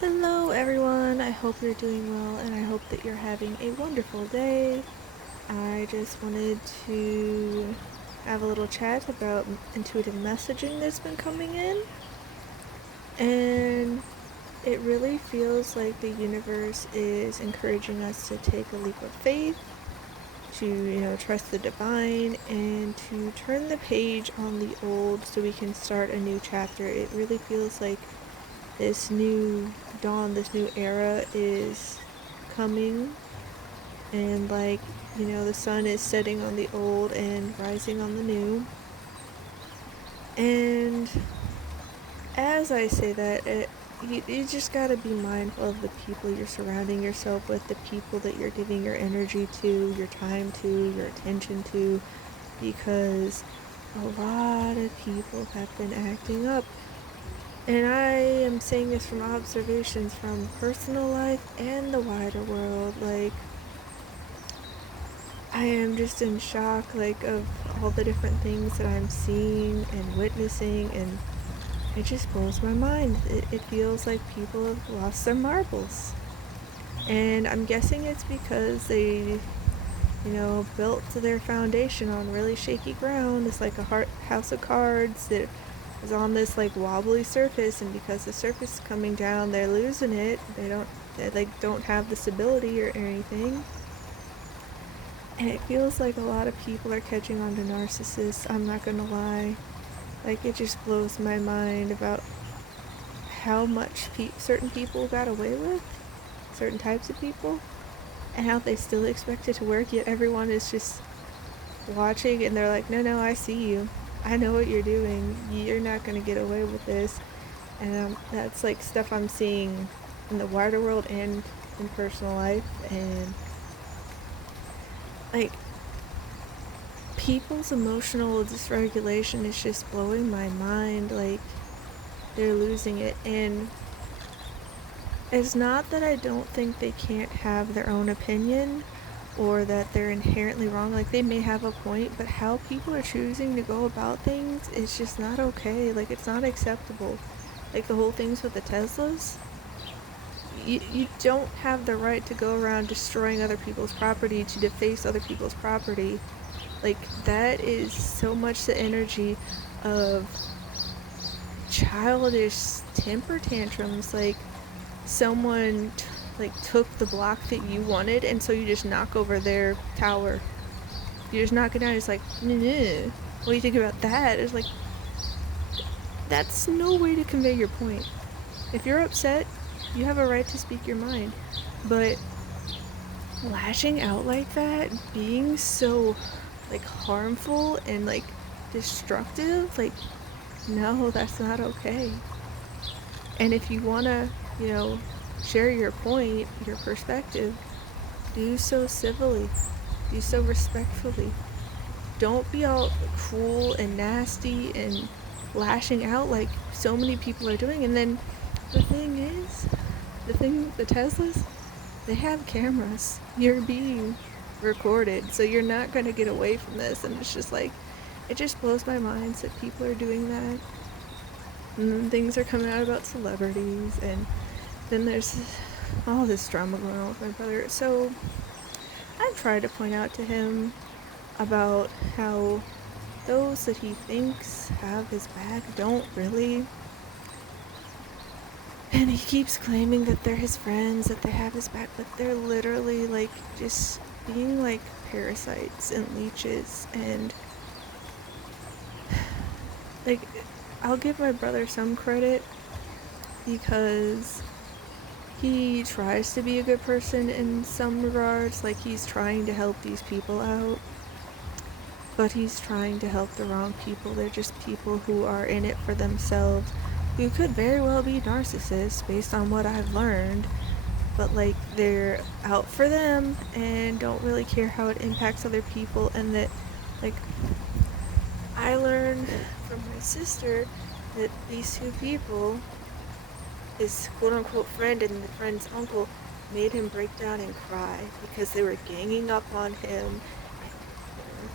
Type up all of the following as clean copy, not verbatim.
Hello, everyone. I hope you're doing well and I hope that you're having a wonderful day. I just wanted to have a little chat about intuitive messaging that's been coming in. And it really feels like the universe is encouraging us to take a leap of faith, to, trust the divine, and to turn the page on the old so we can start a new chapter. It really feels like this new dawn, this new era is coming, and the sun is setting on the old and rising on the new. And as I say that, you just gotta be mindful of the people you're surrounding yourself with, the people that you're giving your energy to, your time to, your attention to, because a lot of people have been acting up. And I am saying this from observations from personal life and the wider world. I am just in shock, of all the different things that I'm seeing and witnessing, and it just blows my mind. It feels like people have lost their marbles. And I'm guessing it's because they, built their foundation on really shaky ground. It's like a house of cards that is on this wobbly surface, and because the surface is coming down, they're losing it. They don't have the stability or anything. And it feels like a lot of people are catching on to narcissists. I'm not gonna lie. It just blows my mind about how much certain people got away with, certain types of people, and how they still expect it to work, yet everyone is just watching and they're like, no, I see you. I know what you're doing. You're not gonna get away with this. And that's stuff I'm seeing in the wider world and in personal life. And people's emotional dysregulation is just blowing my mind. They're losing it. And it's not that I don't think they can't have their own opinion or that they're inherently wrong. They may have a point, but how people are choosing to go about things is just not okay. It's not acceptable. The whole things with the Teslas. You don't have the right to go around destroying other people's property, to deface other people's property. That is so much the energy of childish temper tantrums. Someone took the block that you wanted, and so you just knock over their tower. You just knock it down. It's nah. What do you think about that? It's that's no way to convey your point. If you're upset, you have a right to speak your mind. But lashing out like that, being so harmful and destructive, no, that's not okay. And if you want to, share your point, your perspective, do so civilly, do so respectfully. Don't be all cruel and nasty and lashing out like so many people are doing. And then the Teslas, they have cameras. You're being recorded, so you're not going to get away from this. And it's just it just blows my mind that people are doing that. And then things are coming out about celebrities, and then there's all this drama going on with my brother. So I've tried to point out to him about how those that he thinks have his back don't really. And he keeps claiming that they're his friends, that they have his back, but they're literally just being parasites and leeches. And I'll give my brother some credit because he tries to be a good person in some regards. He's trying to help these people out, but he's trying to help the wrong people. They're just people who are in it for themselves, who could very well be narcissists based on what I've learned, but they're out for them and don't really care how it impacts other people. And that I learned from my sister that these two people, his quote-unquote friend and the friend's uncle, made him break down and cry because they were ganging up on him,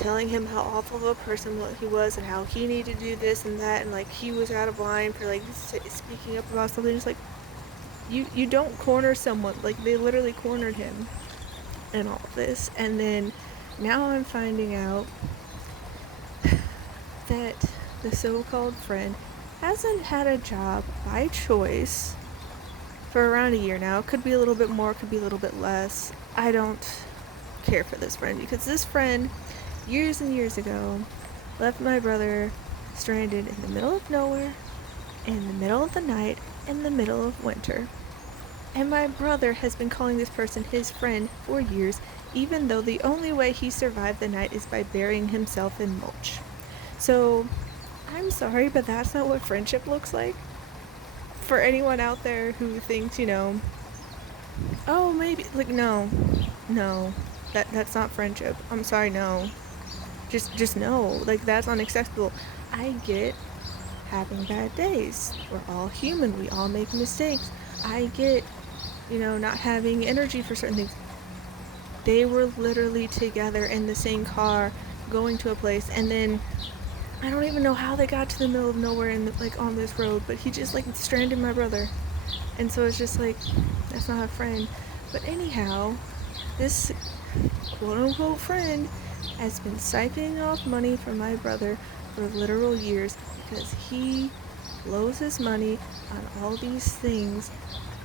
telling him how awful of a person he was and how he needed to do this and that, and he was out of line for speaking up about something. Just you don't corner someone. Like, they literally cornered him in all of this. And then now I'm finding out that the so-called friend hasn't had a job by choice for around a year now. Could be a little bit more, could be a little bit less. I don't care for this friend, because this friend, years and years ago, left my brother stranded in the middle of nowhere, in the middle of the night, in the middle of winter. And my brother has been calling this person his friend for years, even though the only way he survived the night is by burying himself in mulch. So, I'm sorry, but that's not what friendship looks like. For anyone out there who thinks, oh, maybe, like, no, that's not friendship. I'm sorry, no. Just no. Like, that's unacceptable. I get having bad days. We're all human. We all make mistakes. I get, not having energy for certain things. They were literally together in the same car going to a place, and then I don't even know how they got to the middle of nowhere and like on this road, but he just like stranded my brother. And so it's just like, that's not a friend. But anyhow, this quote unquote friend has been siphoning off money from my brother for literal years, because he blows his money on all these things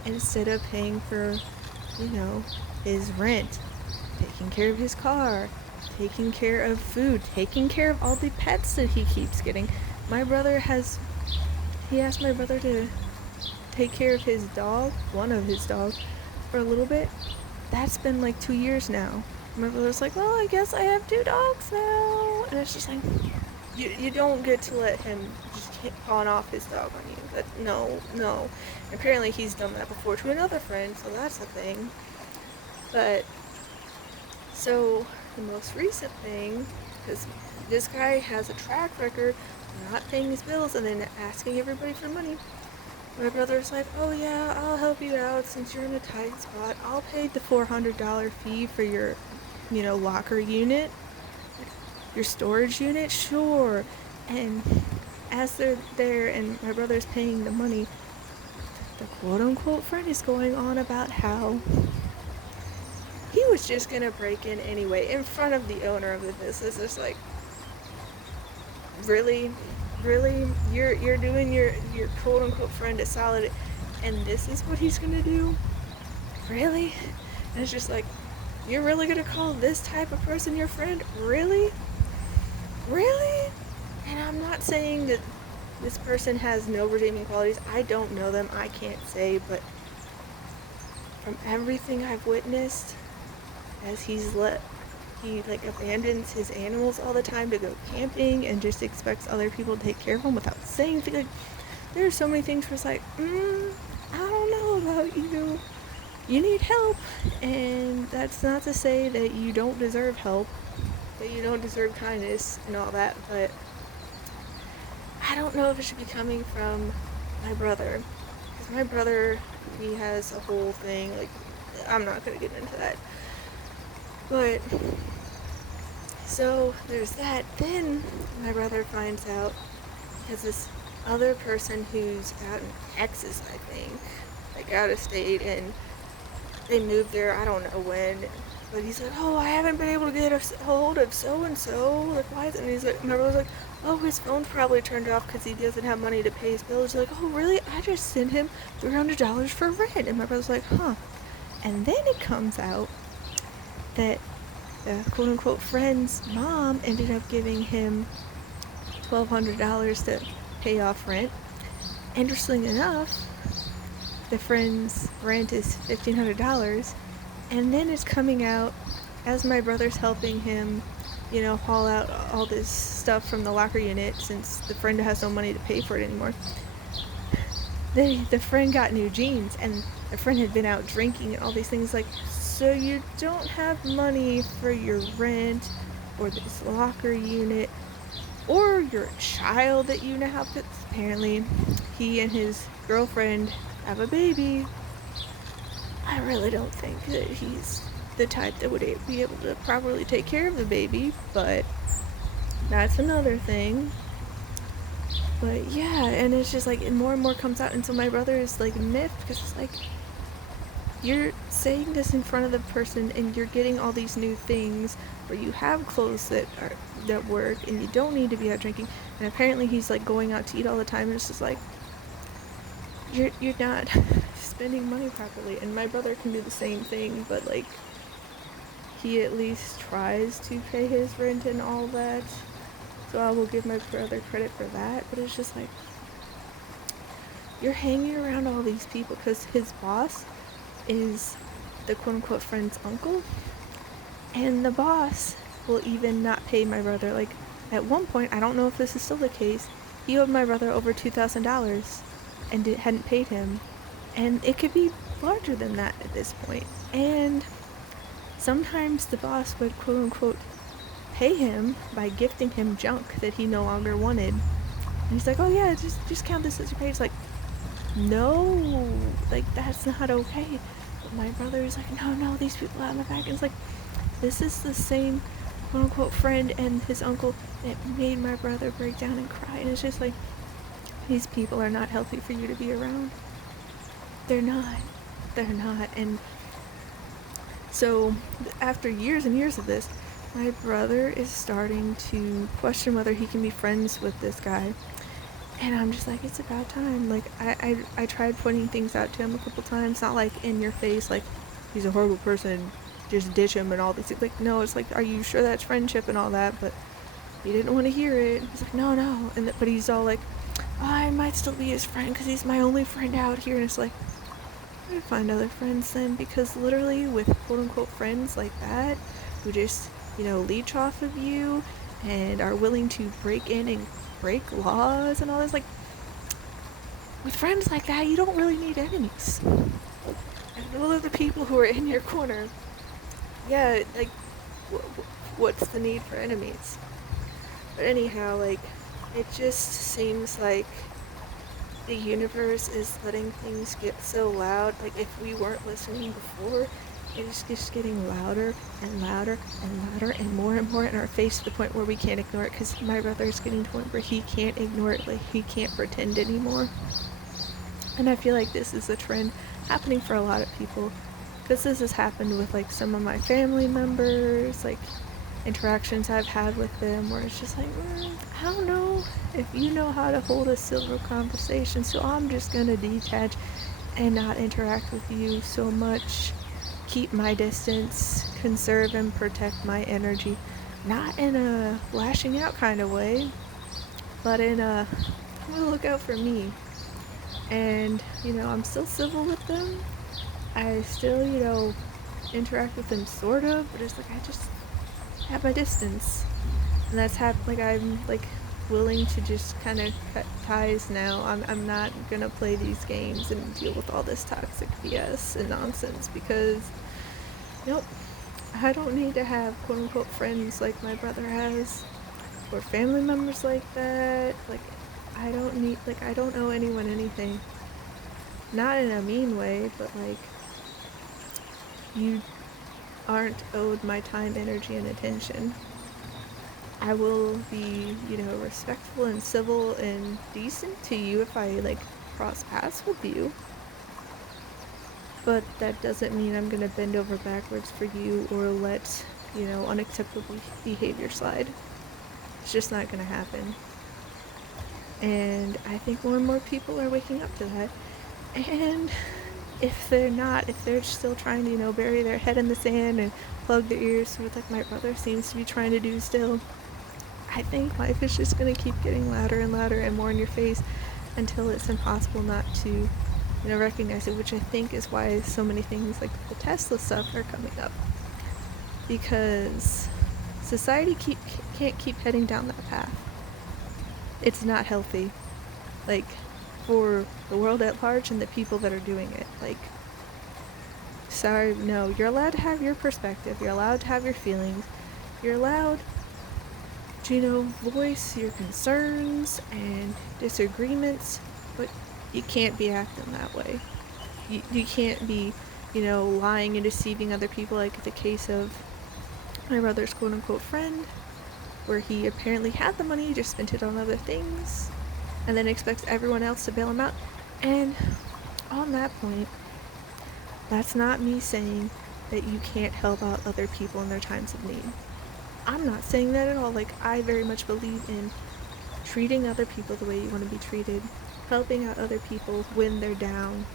instead of paying for, his rent, taking care of his car, taking care of food, taking care of all the pets that he keeps getting. He asked my brother to take care of his dog, one of his dogs, for a little bit. That's been like 2 years now. My brother's like, well, I guess I have 2 dogs now. And it's just like, you don't get to let him just pawn off his dog on you. No. Apparently he's done that before to another friend, so that's a thing. But, so, the most recent thing, because this guy has a track record of not paying his bills and then asking everybody for money. My brother's like, oh yeah, I'll help you out since you're in a tight spot. I'll pay the $400 fee for your, locker unit, your storage unit, sure. And as they're there and my brother's paying the money, the quote-unquote friend is going on about how he was just gonna break in anyway in front of the owner of the business. It's like, really, you're doing your quote unquote friend a solid, and this is what he's gonna do? Really? And it's just like, you're really gonna call this type of person your friend? Really? And I'm not saying that this person has no redeeming qualities. I don't know them, I can't say, but from everything I've witnessed, as he abandons his animals all the time to go camping and just expects other people to take care of them without saying anything. Like, there are so many things where it's like, I don't know about you. You need help, and that's not to say that you don't deserve help, that you don't deserve kindness and all that, but I don't know if it should be coming from my brother, because my brother, he has a whole thing, like, I'm not going to get into that. But, so there's that. Then my brother finds out he has this other person who's out in Texas, I think, like out of state, and they moved there, I don't know when, but he's like, oh, I haven't been able to get a hold of so-and-so, like, why is it? And he's like, my brother's like, oh, his phone's probably turned off because he doesn't have money to pay his bills. He's like, oh, really? I just sent him $300 for rent. And my brother's like, huh. And then it comes out that the quote-unquote friend's mom ended up giving him $1,200 to pay off rent. Interestingly enough, the friend's rent is $1,500, and then it's coming out as my brother's helping him, haul out all this stuff from the locker unit since the friend has no money to pay for it anymore. The friend got new jeans, and the friend had been out drinking and all these things. Like, so you don't have money for your rent or this locker unit or your child that you now have, because apparently he and his girlfriend have a baby. I really don't think that he's the type that would be able to properly take care of the baby, but that's another thing. But yeah, and it's just like, and more comes out, and so my brother is like miffed because it's like, you're saying this in front of the person and you're getting all these new things where you have clothes that work and you don't need to be out drinking, and apparently he's like going out to eat all the time, and it's just like, you're not spending money properly. And my brother can do the same thing, but like, he at least tries to pay his rent and all that, so I will give my brother credit for that. But it's just like, you're hanging around all these people because his boss is the quote-unquote friend's uncle, and the boss will even not pay my brother. Like, at one point, I don't know if this is still the case, he owed my brother over $2,000 and hadn't paid him, and it could be larger than that at this point. And sometimes the boss would quote-unquote pay him by gifting him junk that he no longer wanted, and he's like, oh yeah, just count this as your pay. It's like, no, like, that's not okay. But my brother's like, no, these people out in the back. And it's like, this is the same quote-unquote friend and his uncle that made my brother break down and cry. And it's just like, these people are not healthy for you to be around. They're not. And so after years and years of this, my brother is starting to question whether he can be friends with this guy. And I'm just like, it's about time. Like, I tried pointing things out to him a couple times, not like in your face, like, he's a horrible person, just ditch him and all these things. Like, no, it's like, are you sure that's friendship and all that? But he didn't want to hear it. He's like, no. But he's all like, oh, I might still be his friend because he's my only friend out here. And it's like, I'm gonna find other friends then, because literally with quote-unquote friends like that, who just, leech off of you and are willing to break in and break laws and all this, like, with friends like that, you don't really need enemies. And all of the people who are in your corner, yeah, like, what's the need for enemies? But anyhow, like, it just seems like the universe is letting things get so loud. Like, if we weren't listening before, it's just getting louder and louder and louder and more in our face, to the point where we can't ignore it, because my brother's getting to the point where he can't ignore it. Like, he can't pretend anymore. And I feel like this is a trend happening for a lot of people, because this has happened with like some of my family members, like interactions I've had with them, where it's just like, I don't know if you know how to hold a civil conversation, so I'm just gonna detach and not interact with you so much, keep my distance, conserve and protect my energy. Not in a lashing out kind of way, but in a, I'm gonna look out for me. And, I'm still civil with them. I still, interact with them sort of, but it's like, I just have my distance. And that's like, I'm like willing to just kind of cut ties now. I'm not gonna play these games and deal with all this toxic BS and nonsense, because nope, I don't need to have quote unquote friends like my brother has, or family members like that. Like, I don't owe anyone anything. Not in a mean way, but like, you aren't owed my time, energy, and attention. I will be, respectful and civil and decent to you if I like cross paths with you. But that doesn't mean I'm gonna bend over backwards for you or let, unacceptable behavior slide. It's just not gonna happen. And I think more and more people are waking up to that. And if they're still trying to, bury their head in the sand and plug their ears with like my brother seems to be trying to do still, I think life is just gonna keep getting louder and louder and more in your face until it's impossible not to, recognize it, which I think is why so many things like the Tesla stuff are coming up. Because society can't keep heading down that path. It's not healthy. Like, for the world at large and the people that are doing it. Like, sorry, no, you're allowed to have your perspective, you're allowed to have your feelings, you're allowed to, voice your concerns and disagreements, but you can't be acting that way. You can't be, lying and deceiving other people, like the case of my brother's quote-unquote friend, where he apparently had the money, just spent it on other things. and then expects everyone else to bail him out. And on that point, that's not me saying that you can't help out other people in their times of need. I'm not saying that at all. Like, I very much believe in treating other people the way you want to be treated, helping out other people when they're down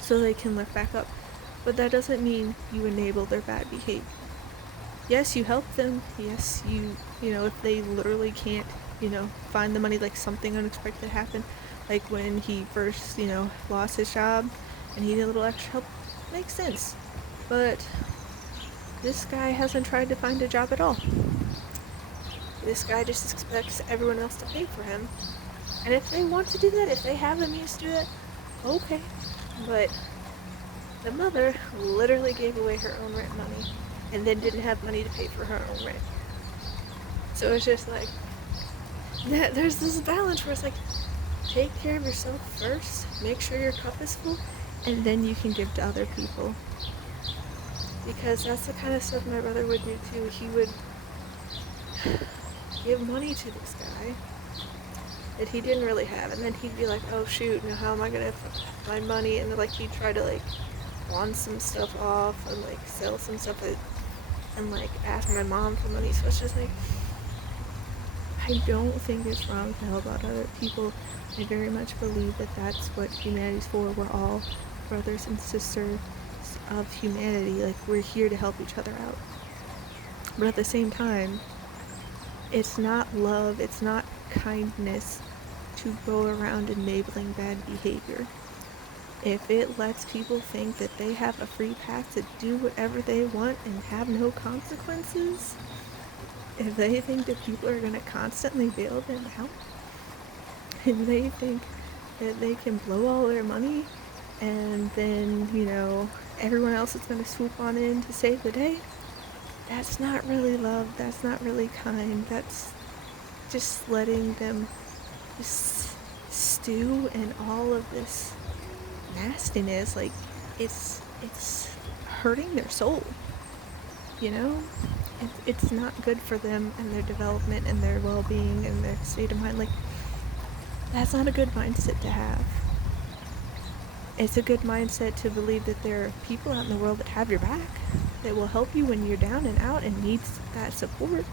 so they can lift back up. But that doesn't mean you enable their bad behavior. Yes, you help them. Yes, if they literally can't, find the money, like something unexpected happened, like when he first, lost his job and he needed a little extra help, makes sense. But this guy hasn't tried to find a job at all. This guy just expects everyone else to pay for him. And if they want to do that, if they have the means to do that, okay. But the mother literally gave away her own rent money and then didn't have money to pay for her own rent. So it's just like, there's this balance where it's like, take care of yourself first, make sure your cup is full, and then you can give to other people. Because that's the kind of stuff my brother would do too. He would give money to this guy that he didn't really have, and then he'd be like, oh shoot, now how am I gonna find money? And then like he'd try to like pawn some stuff off and like sell some stuff and like ask my mom for money. So it's just like, I don't think it's wrong to help out other people. I very much believe that that's what humanity's for. We're all brothers and sisters of humanity. Like, we're here to help each other out. But at the same time, it's not love, it's not kindness to go around enabling bad behavior. If it lets people think that they have a free pass to do whatever they want and have no consequences, if they think that people are going to constantly bail them out, and they think that they can blow all their money and then, everyone else is going to swoop on in to save the day, that's not really love, that's not really kind, that's just letting them just stew in all of this nastiness. Like, it's hurting their soul, it's not good for them and their development and their well-being and their state of mind. Like, that's not a good mindset to have. It's a good mindset to believe that there are people out in the world that have your back, that will help you when you're down and out and needs that support.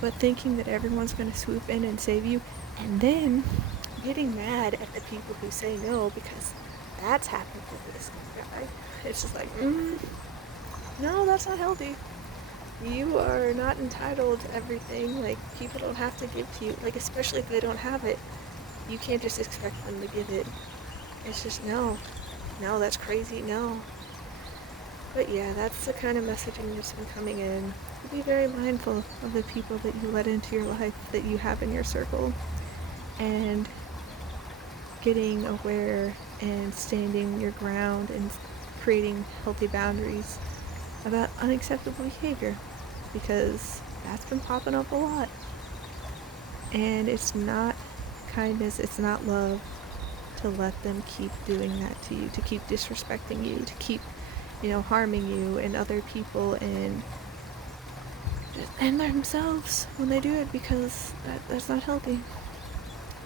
But thinking that everyone's going to swoop in and save you, and then getting mad at the people who say no, because that's happened to this guy. It's just like, no, that's not healthy. You are not entitled to everything. Like, people don't have to give to you. Like, especially if they don't have it, you can't just expect them to give it. It's just, no, that's crazy, no. But yeah, that's the kind of messaging that's been coming in. Be very mindful of the people that you let into your life, that you have in your circle, and getting aware and standing your ground and creating healthy boundaries about unacceptable behavior, because that's been popping up a lot. And it's not kindness, it's not love to let them keep doing that to you, to keep disrespecting you, to keep, harming you and other people and themselves when they do it, because that's not healthy.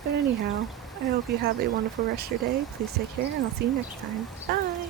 But anyhow, I hope you have a wonderful rest of your day. Please take care, and I'll see you next time. Bye!